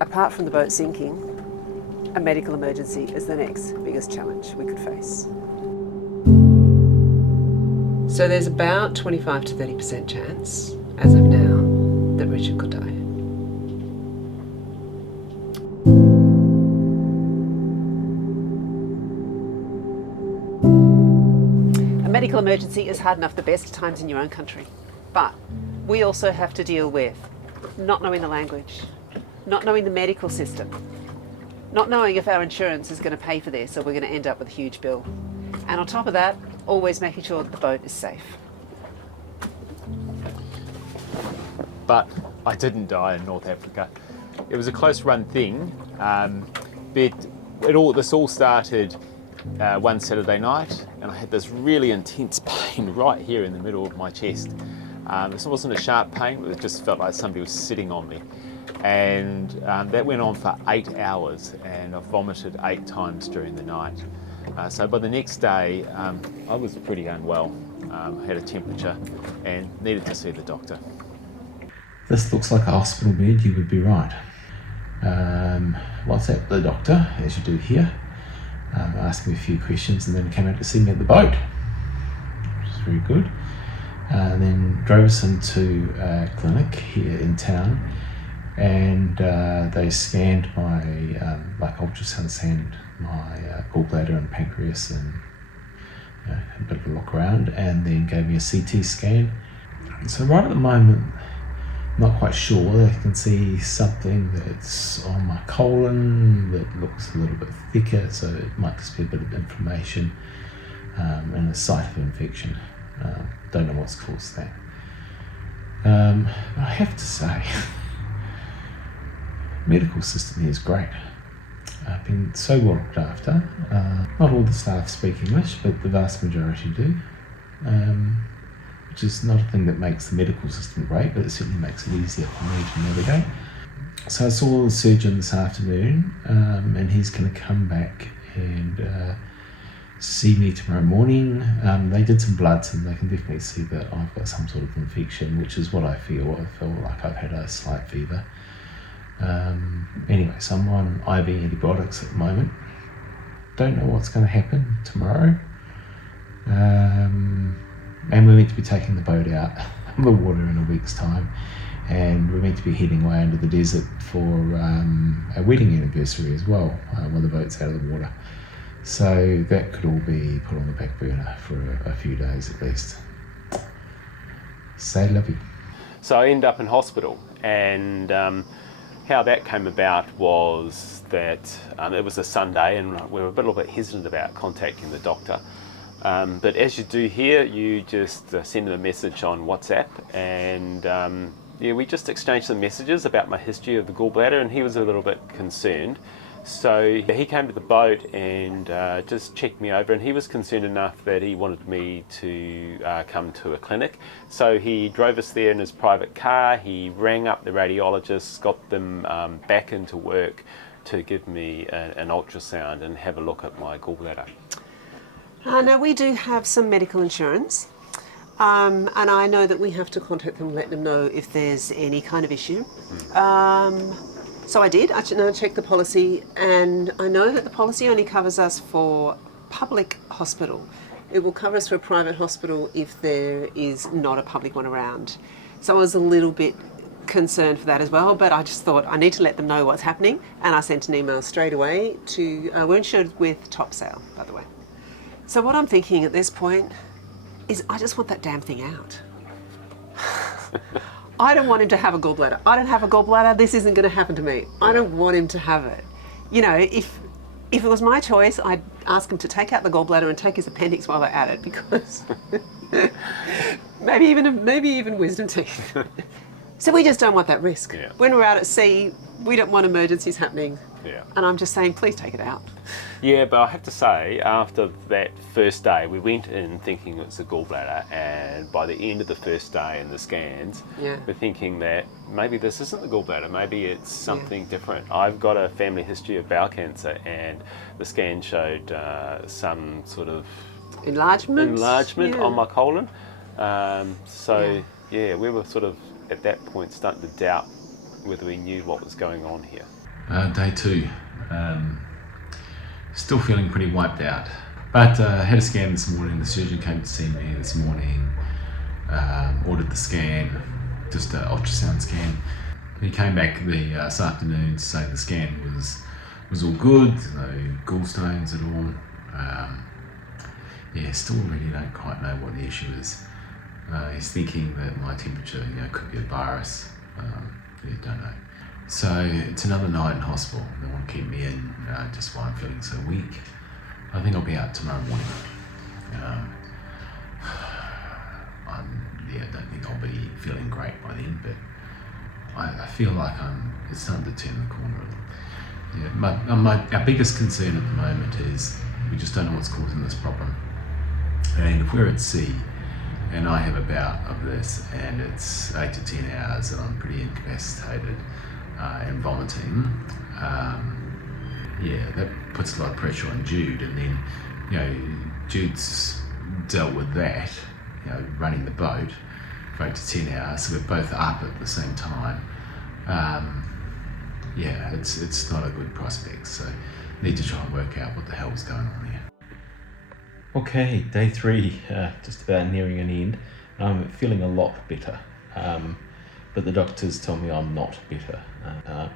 apart from the boat sinking, a medical emergency is the next biggest challenge we could face. So there's about 25 to 30% chance, as of now, that Richard could die. A medical emergency is hard enough the best times in your own country, but we also have to deal with not knowing the language, not knowing the medical system, not knowing if our insurance is going to pay for this or we're going to end up with a huge bill. And on top of that, always making sure that the boat is safe. But I didn't die in North Africa. It was a close run thing, but this all started one Saturday night, and I had this really intense pain right here in the middle of my chest. This wasn't a sharp pain, it just felt like somebody was sitting on me. And that went on for 8 hours, and I vomited 8 times during the night. So by the next day, I was pretty unwell, had a temperature and needed to see the doctor. This looks like a hospital bed, you would be right. WhatsApped the doctor, as you do here, asked me a few questions, and then came out to see me at the boat, which is very good. Then drove us into a clinic here in town, and they scanned my, ultrasound scanned my gallbladder and pancreas, and a bit of a look around, and then gave me a CT scan. So right at the moment, not quite sure. They can see something that's on my colon that looks a little bit thicker, so it might just be a bit of inflammation and a site of infection. Don't know what's caused that. I have to say, medical system here is great. I've been so well looked after. Not all the staff speak English, but the vast majority do. Which is not a thing that makes the medical system great, but it certainly makes it easier for me to navigate. So I saw the surgeon this afternoon, and he's going to come back and see me tomorrow morning. They did some bloods, and they can definitely see that I've got some sort of infection, which is what I feel. I feel like I've had a slight fever. Anyway, so I'm on IV antibiotics at the moment. Don't know what's going to happen tomorrow. And we're meant to be taking the boat out on the water in a week's time, and we're meant to be heading away into the desert for a wedding anniversary as well, when the boat's out of the water. So that could all be put on the back burner for a few days at least. C'est la vie. So I ended up in hospital, and how that came about was that it was a Sunday, and we were a little bit hesitant about contacting the doctor. But as you do here, you just send them a message on WhatsApp, and we just exchanged some messages about my history of the gallbladder, and he was a little bit concerned. So he came to the boat and just checked me over, and he was concerned enough that he wanted me to come to a clinic. So he drove us there in his private car. He rang up the radiologists, got them back into work to give me an ultrasound and have a look at my gallbladder. Now we do have some medical insurance, and I know that we have to contact them and let them know if there's any kind of issue. So I did. I checked the policy, and I know that the policy only covers us for public hospital. It will cover us for a private hospital if there is not a public one around. So I was a little bit concerned for that as well, but I just thought I need to let them know what's happening, and I sent an email straight away to, we're insured with Topsail, by the way. So what I'm thinking at this point is I just want that damn thing out. I don't want him to have a gallbladder. I don't have a gallbladder. This isn't going to happen to me. I don't want him to have it. You know, if it was my choice, I'd ask him to take out the gallbladder and take his appendix while they're at it, because maybe even wisdom teeth. So we just don't want that risk. Yeah. When we're out at sea, we don't want emergencies happening. Yeah. And I'm just saying, please take it out. Yeah, but I have to say, after that first day, we went in thinking it was a gallbladder, and by the end of the first day in the scans, we're thinking that maybe this isn't the gallbladder, maybe it's something different. I've got a family history of bowel cancer, and the scan showed some sort of enlargement on my colon. We were sort of at that point starting to doubt whether we knew what was going on here. Day 2. Still feeling pretty wiped out. But had a scan this morning. The surgeon came to see me this morning, ordered the scan, just an ultrasound scan. He came back this afternoon to say the scan was all good, no gallstones at all. Still really don't quite know what the issue is. He's thinking that my temperature, could be a virus. Don't know. So it's another night in hospital. They want to keep me in just while I'm feeling so weak. I think I'll be out tomorrow morning. I don't think I'll be feeling great by then, but I feel like it's starting to turn the corner a little. Our biggest concern at the moment is we just don't know what's causing this problem. And if we're at sea and I have a bout of this and it's 8 to 10 hours and I'm pretty incapacitated and vomiting, that puts a lot of pressure on Jude. And then, Jude's dealt with that, running the boat for 8 to 10 hours, so we're both up at the same time. It's not a good prospect, so need to try and work out what the hell's going on here. Okay, day 3, just about nearing an end. I'm feeling a lot better, but the doctors tell me I'm not better,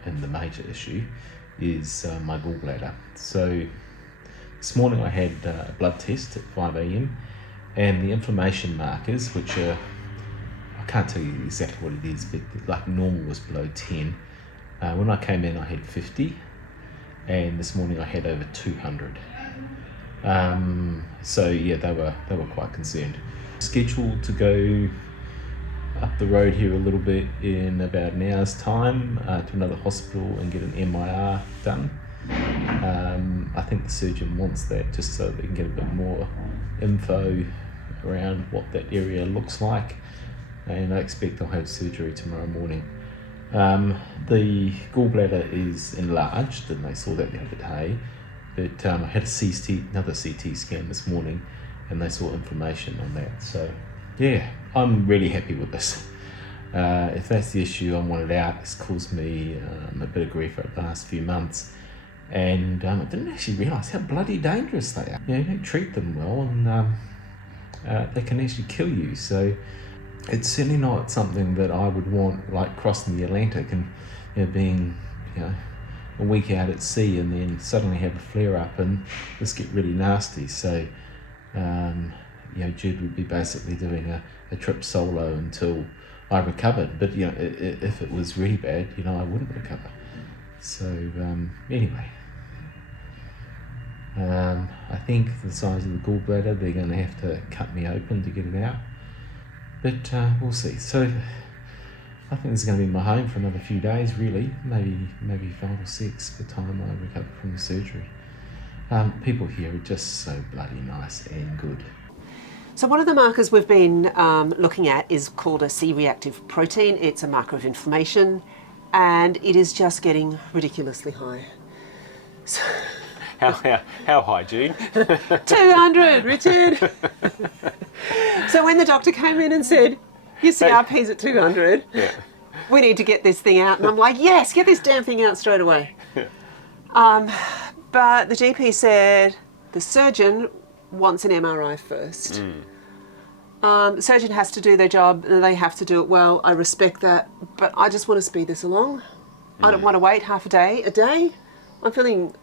and the major issue is my gallbladder. So this morning I had a blood test at 5 a.m. and the inflammation markers, which are, I can't tell you exactly what it is, but like normal was below 10. When I came in I had 50, and this morning I had over 200. They were quite concerned. Scheduled to go up the road here a little bit in about an hour's time to another hospital and get an MIR done. I think the surgeon wants that just so they can get a bit more info around what that area looks like, and I expect I'll have surgery tomorrow morning. The gallbladder is enlarged, and they saw that the other day, but I had another CT scan this morning and they saw inflammation on that. So I'm really happy with this. If that's the issue, I want it out. It's caused me a bit of grief over the last few months, and I didn't actually realise how bloody dangerous they are. You don't treat them well, and they can actually kill you. So it's certainly not something that I would want, like crossing the Atlantic and being a week out at sea and then suddenly have a flare up and this get really nasty. So Jude would be basically doing a trip solo until I recovered. But if it was really bad, I wouldn't recover. So anyway, I think the size of the gallbladder, they're going to have to cut me open to get it out. But we'll see. So I think this is going to be my home for another few days, really, maybe 5 or 6 by the time I recover from the surgery. People here are just so bloody nice and good. So one of the markers we've been looking at is called a C-reactive protein. It's a marker of inflammation, and it is just getting ridiculously high. So How high, Jude? 200, Richard! So when the doctor came in and said, your CRP's at 200, we need to get this thing out. And I'm like, yes, get this damn thing out straight away. But the GP said the surgeon wants an MRI first. The surgeon has to do their job and they have to do it well. I respect that, but I just want to speed this along. I don't want to wait half a day. I'm feeling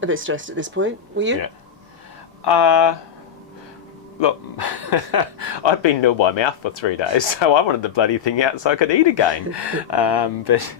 a bit stressed at this point. Were you? Look, I've been nil by mouth for 3 days, so I wanted the bloody thing out so I could eat again. But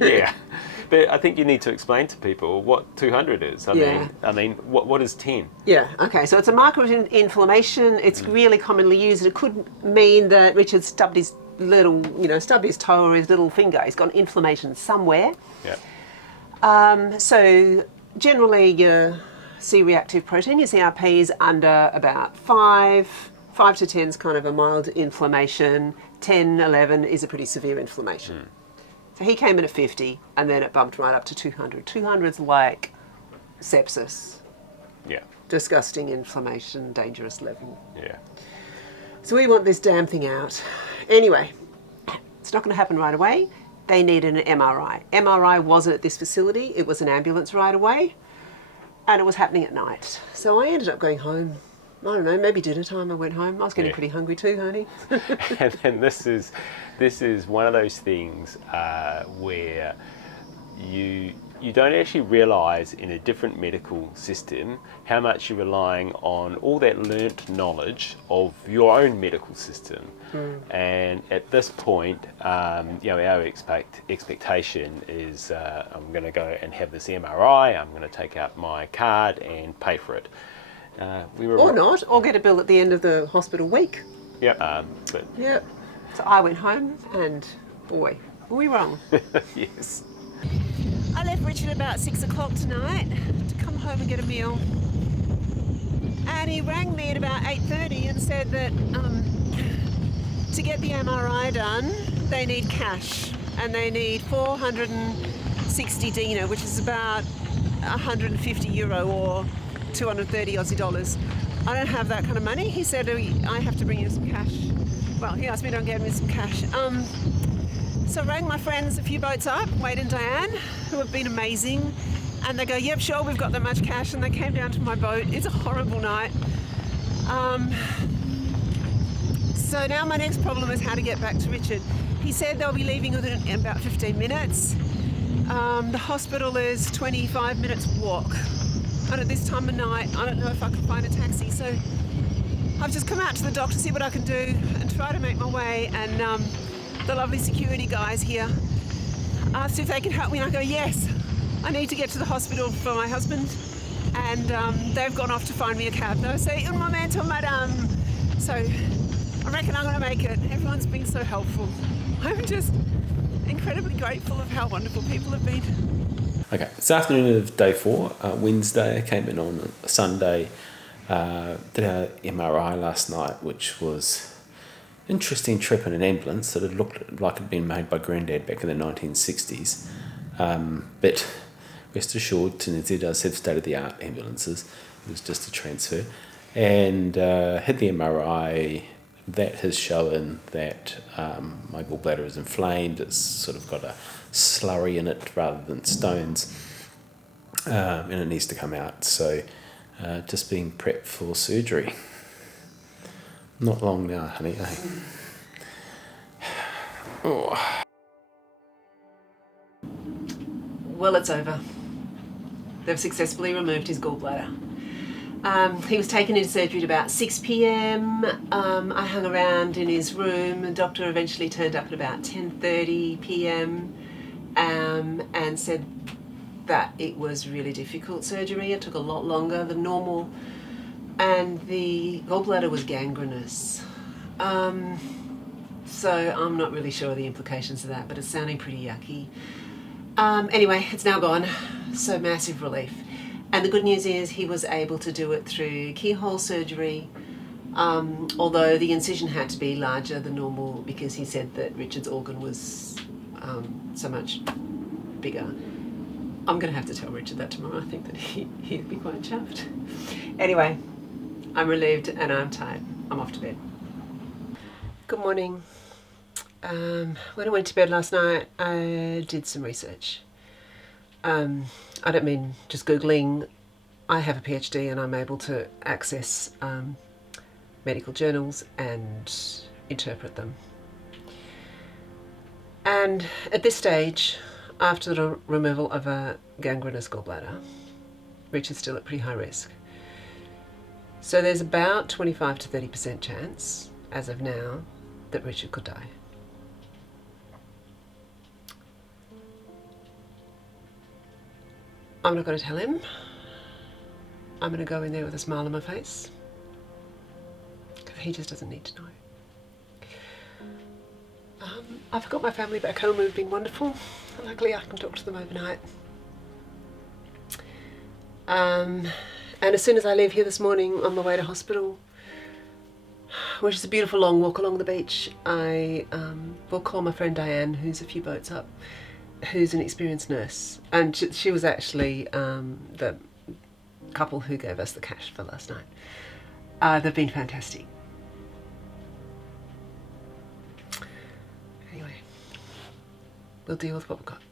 I think you need to explain to people what 200 is. I mean, what is 10? Yeah. Okay. So it's a marker of inflammation. It's really commonly used. It could mean that Richard stubbed his toe or his little finger. He's got inflammation somewhere. Yeah. So generally, your C-reactive protein, your CRP, is under about 5. 5 to 10 is kind of a mild inflammation. 10, 11 is a pretty severe inflammation. So he came in at 50, and then it bumped right up to 200. 200's like sepsis. Yeah. Disgusting inflammation, dangerous level. Yeah. So we want this damn thing out. Anyway, it's not going to happen right away. they needed an MRI. MRI wasn't at this facility, it was an ambulance right away, and it was happening at night. So I ended up going home. I don't know, maybe dinner time I went home. I was getting Yeah. pretty hungry too, honey. And this is one of those things where you don't actually realise in a different medical system how much you're relying on all that learnt knowledge of your own medical system. And at this point, our expectation is I'm going to go and have this MRI, I'm going to take out my card and pay for it. Or not, or get a bill at the end of the hospital week. Yep. But Yeah. So I went home and boy, were we wrong. yes. I left Richard about 6 o'clock tonight to come home and get a meal. And he rang me at about 8:30 and said that to get the MRI done, they need cash. And they need 460 dinar, which is about 150 euro or 230 Aussie dollars. I don't have that kind of money. He said I have to bring in some cash. Well, he asked me to get him some cash. So I rang my friends a few boats up, Wade and Diane, who have been amazing. And they go, yep, sure, we've got that much cash. And they came down to my boat. It's a horrible night. So now my next problem is how to get back to Richard. He said they'll be leaving within about 15 minutes. The hospital is 25 minutes walk. And at this time of night, I don't know if I can find a taxi. So I've just come out to the dock to see what I can do and try to make my way. And the lovely security guys here asked if they could help me, and I go, yes, I need to get to the hospital for my husband. And they've gone off to find me a cab. They say, un momento, madame. So I reckon I'm going to make it. Everyone's been so helpful. I'm just incredibly grateful of how wonderful people have been. Okay, it's the afternoon of day 4, Wednesday. I came in on a Sunday, did our MRI last night, which was an interesting trip in an ambulance that had looked like it had been made by Grandad back in the 1960s. But rest assured, Tunisia does have state-of-the-art ambulances. It was just a transfer. And had the MRI. That has shown that my gallbladder is inflamed. It's sort of got a slurry in it rather than stones, and it needs to come out. So just being prepped for surgery. Not long now, honey. Oh. Well, it's over. They've successfully removed his gallbladder. He was taken into surgery at about 6 p.m. I hung around in his room. The doctor eventually turned up at about 10:30 p.m. And said that it was really difficult surgery. It took a lot longer than normal, and the gallbladder was gangrenous. So I'm not really sure the implications of that, but it's sounding pretty yucky. Anyway, it's now gone, so massive relief. And the good news is he was able to do it through keyhole surgery, although the incision had to be larger than normal because he said that Richard's organ was so much bigger. I'm going to have to tell Richard that tomorrow. I think that he'd be quite chuffed. Anyway, I'm relieved and I'm tired. I'm off to bed. Good morning. When I went to bed last night, I did some research. I don't mean just Googling. I have a PhD and I'm able to access medical journals and interpret them. And at this stage, after the removal of a gangrenous gallbladder, Richard's still at pretty high risk. So there's about 25 to 30% chance, as of now, that Richard could die. I'm not going to tell him. I'm going to go in there with a smile on my face, because he just doesn't need to know. I've got my family back home who've been wonderful. Luckily I can talk to them overnight. And as soon as I leave here this morning on my way to hospital, which is a beautiful long walk along the beach, I will call my friend Diane, who's a few boats up, who's an experienced nurse. And she was actually the couple who gave us the cash for last night. They've been fantastic. Anyway, we'll deal with what we've got.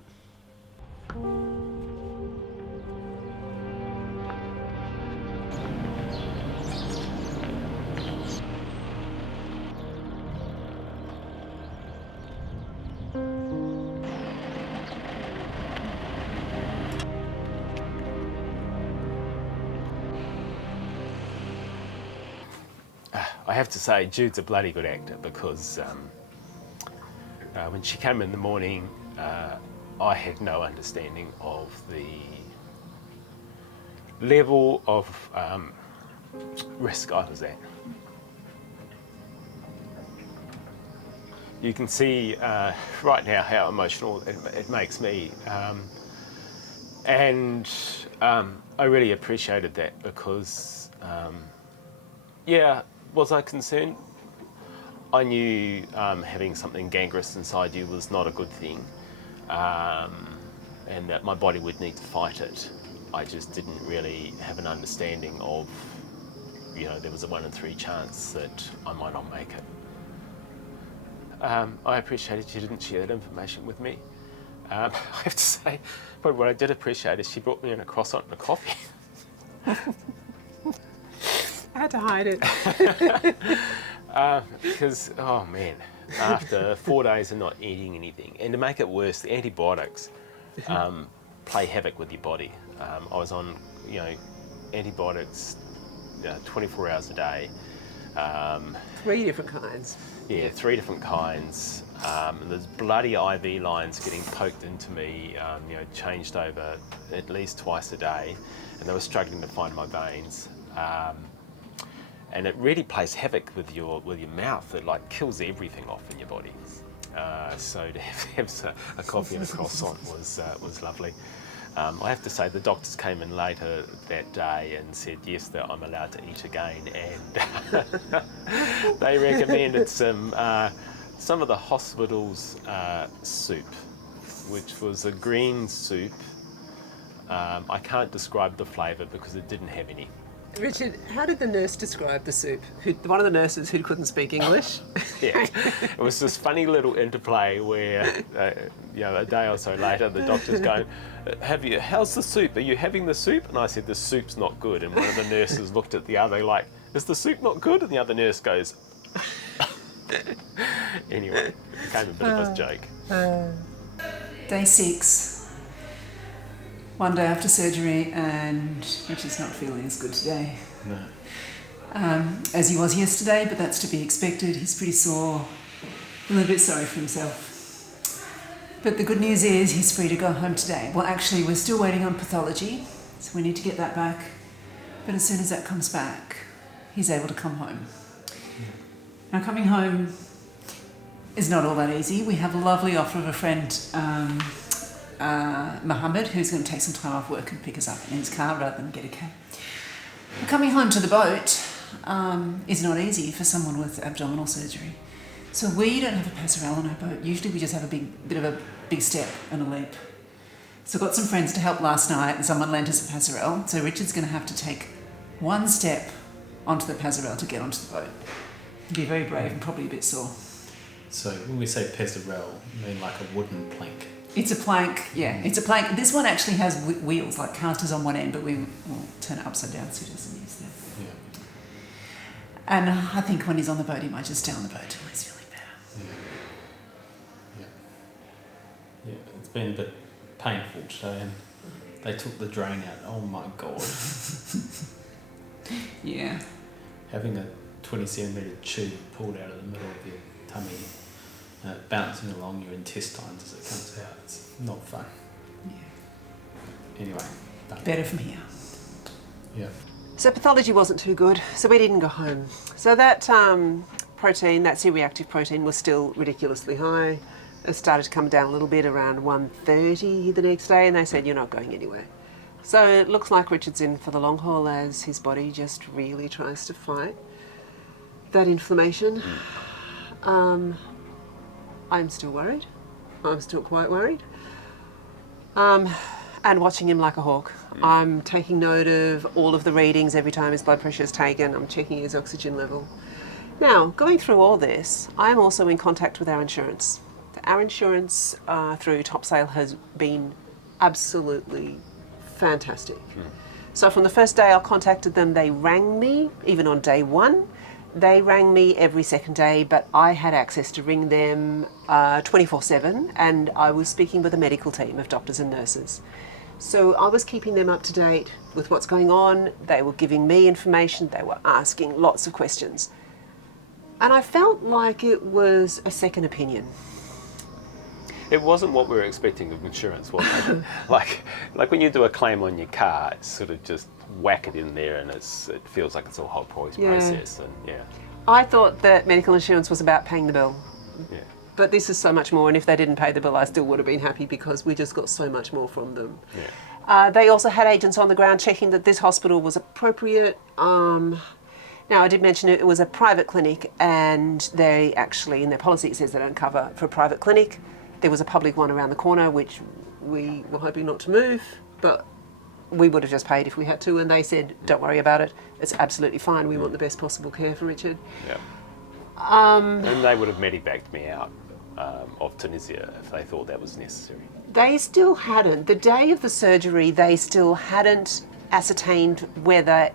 I have to say, Jude's a bloody good actor because when she came in the morning, I had no understanding of the level of risk I was at. You can see right now how emotional it makes me, and I really appreciated that because, yeah, was I concerned? I knew having something gangrenous inside you was not a good thing, and that my body would need to fight it. I just didn't really have an understanding of, there was a 1 in 3 chance that I might not make it. I appreciated she didn't share that information with me. I have to say, but what I did appreciate is she brought me in a croissant and a coffee. I had to hide it. Because, oh man, after 4 days of not eating anything, and to make it worse, the antibiotics play havoc with your body. I was on, antibiotics 24 hours a day. 3 different kinds. Yeah, 3 different kinds. And there's bloody IV lines getting poked into me, changed over at least twice a day, and they were struggling to find my veins. And it really plays havoc with your mouth. It like kills everything off in your body. So to have a coffee and a croissant was lovely. I have to say the doctors came in later that day and said yes, that I'm allowed to eat again, and they recommended some of the hospital's soup, which was a green soup. I can't describe the flavour because it didn't have any. Richard, how did the nurse describe the soup? One of the nurses who couldn't speak English? Yeah, it was this funny little interplay where, a day or so later, the doctor's going, how's the soup? Are you having the soup? And I said, the soup's not good. And one of the nurses looked at the other like, is the soup not good? And the other nurse goes, anyway, it became a bit of a joke. Day 6. 1 day after surgery, and Richard's not feeling as good today. No. As he was yesterday, but that's to be expected. He's pretty sore, a little bit sorry for himself. But the good news is he's free to go home today. Well, actually, we're still waiting on pathology, so we need to get that back. But as soon as that comes back, he's able to come home. Now, coming home is not all that easy. We have a lovely offer of a friend, Mohammed, who's going to take some time off work and pick us up in his car rather than get a cab. Coming home to the boat is not easy for someone with abdominal surgery. So we don't have a passerelle on our boat. Usually we just have a bit of a big step and a leap. So I got some friends to help last night and someone lent us a passerelle. So Richard's going to have to take 1 step onto the passerelle to get onto the boat. Be very brave and probably a bit sore. So when we say passerelle, I mean like a wooden plank. It's a plank, yeah. It's a plank. This one actually has wheels, like casters on one end, but we will turn it upside down so he doesn't use them. Yeah. And I think when he's on the boat, he might just stay on the boat till he's feeling better. Yeah. It's been a bit painful today, and they took the drain out. Oh my God. Yeah. Having a 20 centimetre tube pulled out of the middle of your tummy, bouncing along your intestines as it comes out. It's not fun. Yeah. Anyway. Done. Better from here. Yeah. So pathology wasn't too good, so we didn't go home. So that protein, that C-reactive protein, was still ridiculously high. It started to come down a little bit around 1:30 the next day, and they said, you're not going anywhere. So it looks like Richard's in for the long haul as his body just really tries to fight that inflammation. I'm still worried. I'm still quite worried. And watching him like a hawk. I'm taking note of all of the readings every time his blood pressure is taken. I'm checking his oxygen level. Now, going through all this, I'm also in contact with our insurance. Our insurance through Topsail has been absolutely fantastic. So from the first day I contacted them, they rang me, even on day one. They rang me every second day, but I had access to ring them 24/7, and I was speaking with a medical team of doctors and nurses. So I was keeping them up to date with what's going on. They were giving me information. They were asking lots of questions. And I felt like it was a second opinion. It wasn't what we were expecting of insurance, was it? like when you do a claim on your car, it's sort of just whack it in there, and it feels like it's a whole process. And yeah, I thought that medical insurance was about paying the bill. yeah, But this is so much more, and if they didn't pay the bill, I still would have been happy because we just got so much more from them. yeah. They also had agents on the ground checking that this hospital was appropriate. Now, I did mention it was a private clinic, and they actually, in their policy, it says they don't cover for a private clinic. There was a public one around the corner, which we were hoping not to move, but we would have just paid if we had to, and they said, don't worry about it. It's absolutely fine. We want the best possible care for Richard. Yeah. And they would have medivacked me out of Tunisia if they thought that was necessary. They still hadn't. The day of the surgery, they still hadn't ascertained whether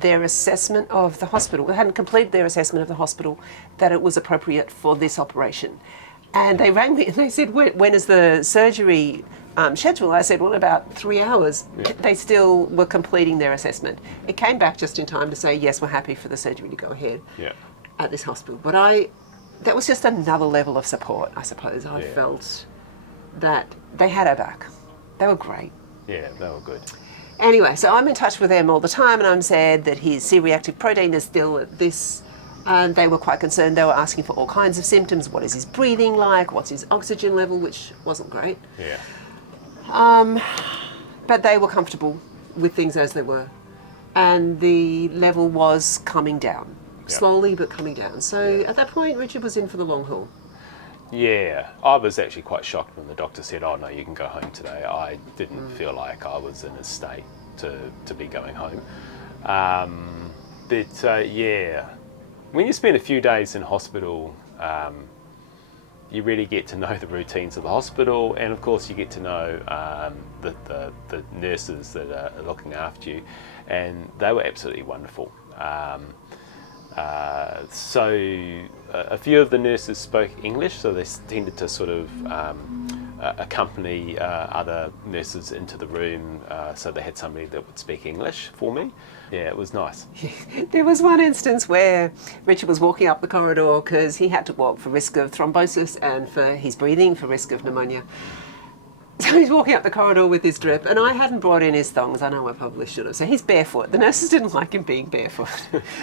their assessment of the hospital, they hadn't completed their assessment of the hospital, that it was appropriate for this operation. And they rang me and they said, when is the surgery scheduled? I said, well, in about 3 hours. Yeah. They still were completing their assessment. It came back just in time to say, yes, we're happy for the surgery to go ahead at this hospital. But that was just another level of support, I suppose. I felt that they had our back. They were great. Yeah, they were good. Anyway, so I'm in touch with them all the time, and I'm sad that his C-reactive protein is still at this. And they were quite concerned. They were asking for all kinds of symptoms. What is his breathing like? What's his oxygen level? Which wasn't great. Yeah. But they were comfortable with things as they were. And the level was coming down. Slowly, but coming down. So at that point, Richard was in for the long haul. Yeah, I was actually quite shocked when the doctor said, oh no, you can go home today. I didn't feel like I was in a state to be going home. Yeah, when you spend a few days in hospital, you really get to know the routines of the hospital, and of course you get to know the nurses that are looking after you, and they were absolutely wonderful. So a few of the nurses spoke English, so they tended to sort of accompany other nurses into the room, so they had somebody that would speak English for me. Yeah, it was nice. There was one instance where Richard was walking up the corridor because he had to walk for risk of thrombosis and for his breathing for risk of pneumonia. So he's walking up the corridor with his drip, and I hadn't brought in his thongs. I know I probably should have. So he's barefoot. The nurses didn't like him being barefoot.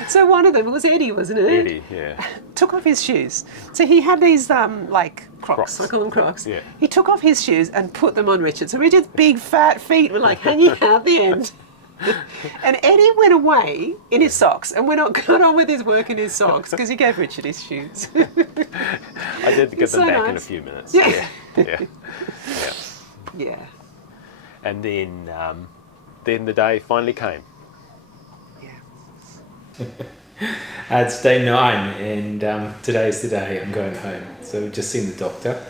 So one of them, it was Eddie, wasn't it? Eddie, yeah. Took off his shoes. So he had these like Crocs. I call them Crocs. Yeah. He took off his shoes and put them on Richard. So Richard's big fat feet were like hanging out the end. And Eddie went away in his socks and got on with his work in his socks because he gave Richard his shoes. I did get them back in a few minutes. Yeah. Yeah. Yeah. And then the day finally came. Yeah. It's day 9, and today's the day I'm going home. So we've just seen the doctor,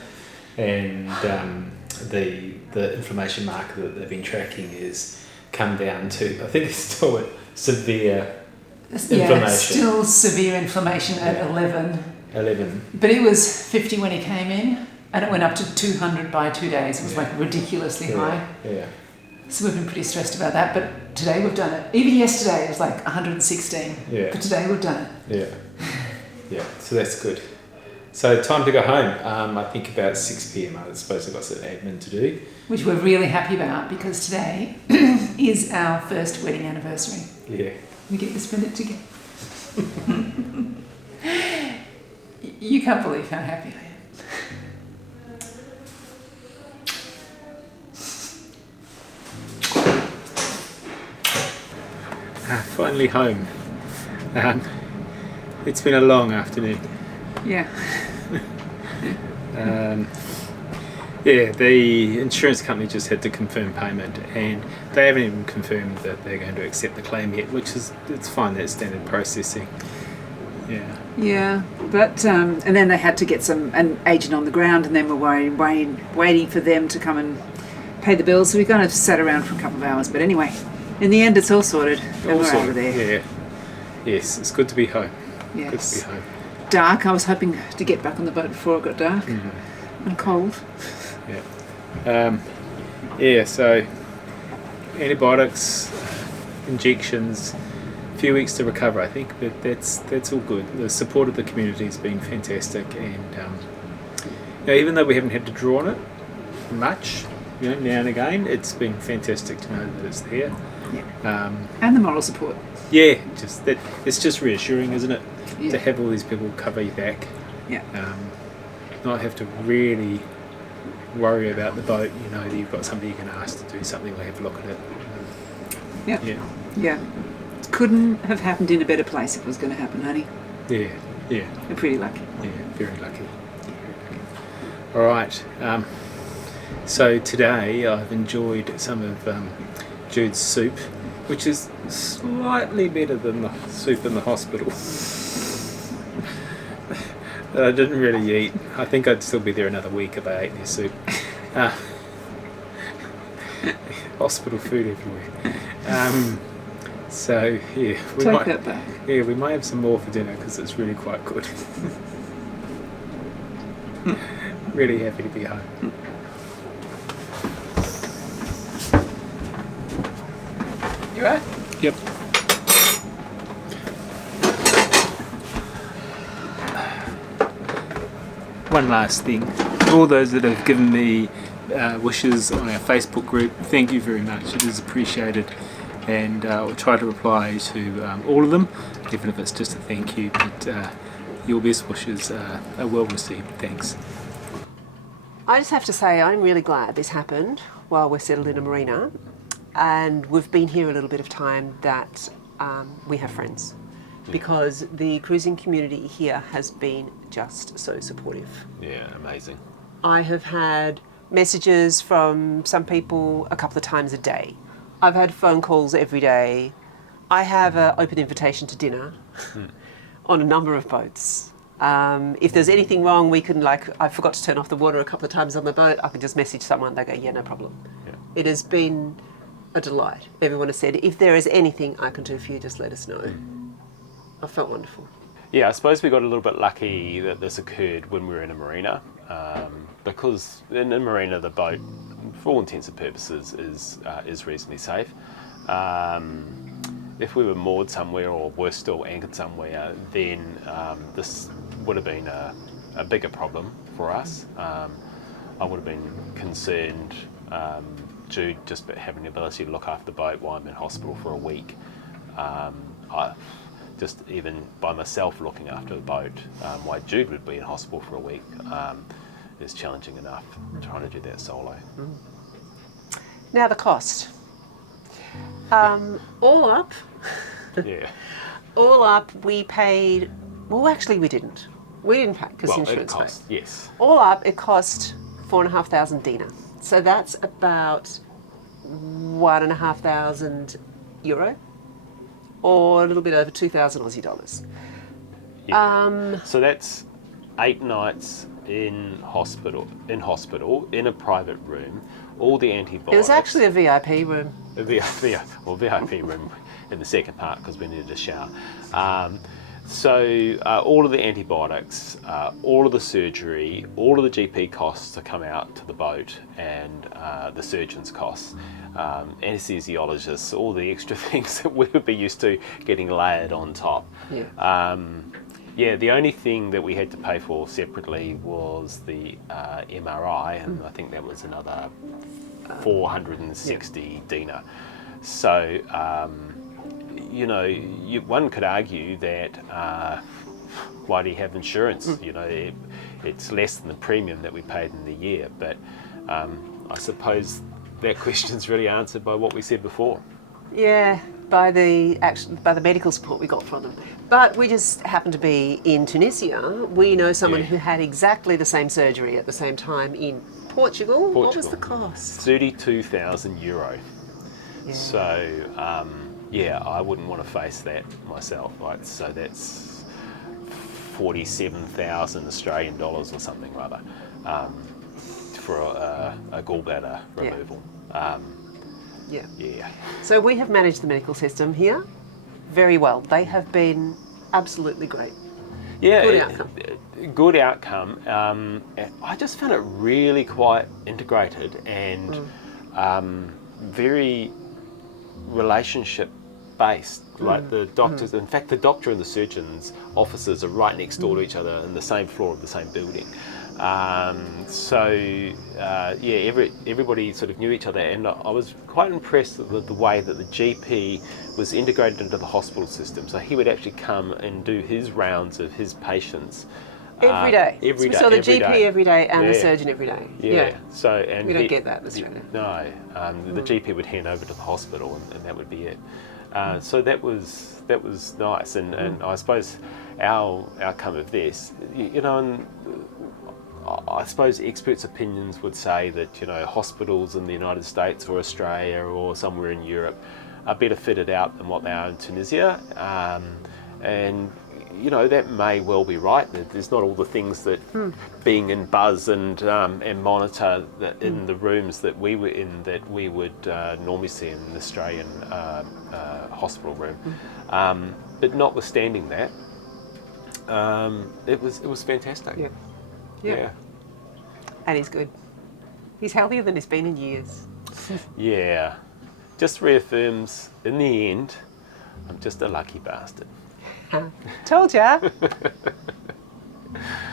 and the inflammation marker that they've been tracking is come down to, I think it's still at severe inflammation. Yeah, it's still severe inflammation at 11. 11. But it was 50 when he came in, and it went up to 200 by 2 days. It was like ridiculously high. Yeah. So we've been pretty stressed about that. But today we've done it. Even yesterday it was like 116. Yeah. But today we've done it. Yeah. Yeah. So that's good. So time to go home. I think about 6 p.m. I suppose I've got some admin to do. Which we're really happy about because today is our first wedding anniversary. Yeah. We get to spend it together. You can't believe how happy I am. Finally home. It's been a long afternoon. Yeah. The insurance company just had to confirm payment, and they haven't even confirmed that they're going to accept the claim yet, which is, it's fine, that's standard processing. Yeah. Yeah, but and then they had to get an agent on the ground, and then we're waiting for them to come and pay the bills. So we kind of sat around for a couple of hours. But anyway, in the end, it's all sorted, and we're out of there. Yeah. Yes, it's good to be home. Yes. Good to be home. Dark. I was hoping to get back on the boat before it got dark. And cold. Yeah. Yeah. So antibiotics, injections. Few weeks to recover, I think, but that's all good. The support of the community has been fantastic, and even though we haven't had to draw on it much, now and again, it's been fantastic to know that it's there. Yeah. And the moral support. Yeah, just that. It's just reassuring, isn't it, Yeah. to have all these people cover your back. Yeah. Not have to really worry about the boat. You know that you've got somebody you can ask to do something or have a look at it. Yeah. Yeah. Yeah. Couldn't have happened in a better place if it was going to happen, honey. Yeah. Yeah. We're pretty lucky. Yeah, very lucky. All right. So today I've enjoyed some of Jude's soup, which is slightly better than the soup in the hospital. That I didn't really eat. I think I'd still be there another week if I ate their soup. Hospital food everywhere. So yeah, Take that back. Yeah, we might have some more for dinner because it's really quite good. Really happy to be home. You right? Yep. One last thing. All those that have given me wishes on our Facebook group, thank you very much. It is appreciated. And I'll try to reply to all of them, even if it's just a thank you. But your best wishes are well received. Thanks. I just have to say I'm really glad this happened while we're settled in a marina, and we've been here a little bit of time that we have friends, because the cruising community here has been just so supportive. Yeah, amazing. I have had messages from some people a couple of times a day. I've had phone calls every day. I have an open invitation to dinner on a number of boats. If there's anything wrong, we can, I forgot to turn off the water a couple of times on the boat, I can just message someone, they go, yeah, no problem. Yeah. It has been a delight. Everyone has said, if there is anything I can do for you, just let us know. I felt wonderful. Yeah, I suppose we got a little bit lucky that this occurred when we were in a marina, because in a marina the boat, for all intents and purposes, is reasonably safe. If we were moored somewhere or were still anchored somewhere, then this would have been a bigger problem for us. I would have been concerned, Jude just having the ability to look after the boat while I'm in hospital for a week. Just even by myself looking after the boat, why Jude would be in hospital for a week is challenging enough, trying to do that solo. Now the cost. All up, Yeah. all up, we paid, well actually we didn't. We didn't pay because Well, it insurance cost, paid. yes. All up, it cost 4,500 dinar. So that's about 1,500 euro, or a little bit over 2,000 Aussie dollars. Yeah. So that's 8 nights in hospital, in a private room, all the antibiotics. It was actually a VIP room. VIP room in the second part because we needed a shower. So all of the antibiotics, all of the surgery, all of the GP costs to come out to the boat, and the surgeon's costs, anesthesiologists, all the extra things that we would be used to getting layered on top. Yeah. Yeah, the only thing that we had to pay for separately was the MRI, and I think that was another 460 dinar. So, one could argue that why do you have insurance? You know, it's less than the premium that we paid in the year, but I suppose that question's really answered by what we said before. Yeah, by the medical support we got from them. But we just happened to be in Tunisia. We know someone Yeah. who had exactly the same surgery at the same time in Portugal. What was the Portugal. cost? 32,000 euro. Yeah. So, I wouldn't want to face that myself. Right? So that's 47,000 Australian dollars or something rather, for a gallbladder removal. Yeah. So we have managed the medical system here very well. They have been absolutely great. Yeah, Good outcome. Good outcome. I just found it really quite integrated and very relationship based. Like the doctors, in fact, the doctor and the surgeon's offices are right next door to each other in the same floor of the same building. Everybody sort of knew each other, and I was quite impressed with the way that the GP was integrated into the hospital system. So he would actually come and do his rounds of his patients Every day. Every day. So the every GP day. every day and the surgeon every day. Yeah. So and we don't get that in Australia. No, the GP would hand over to the hospital, and that would be it. So that was nice, and I suppose our outcome of this, and I suppose experts' opinions would say that hospitals in the United States or Australia or somewhere in Europe are better fitted out than what they are in Tunisia, and that may well be right. There's not all the things that being in buzz and monitor in the rooms that we were in that we would normally see in an Australian hospital room. But notwithstanding that, it was fantastic. Yeah. And he's good. He's healthier than he's been in years. Yeah. Just reaffirms, in the end, I'm just a lucky bastard. Told ya.